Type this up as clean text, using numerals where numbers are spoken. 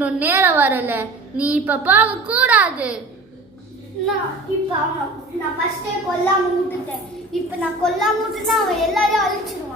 இன்னும் நேரம் வரல. நீ இப்ப போக கூடாது. நான் ஃபர்ஸ்டே கொல்லாம விட்டுட்டேன். இப்ப நான் கொல்லாம விட்டுனா அவன் எல்லாரையும் அழிச்சிருவான்.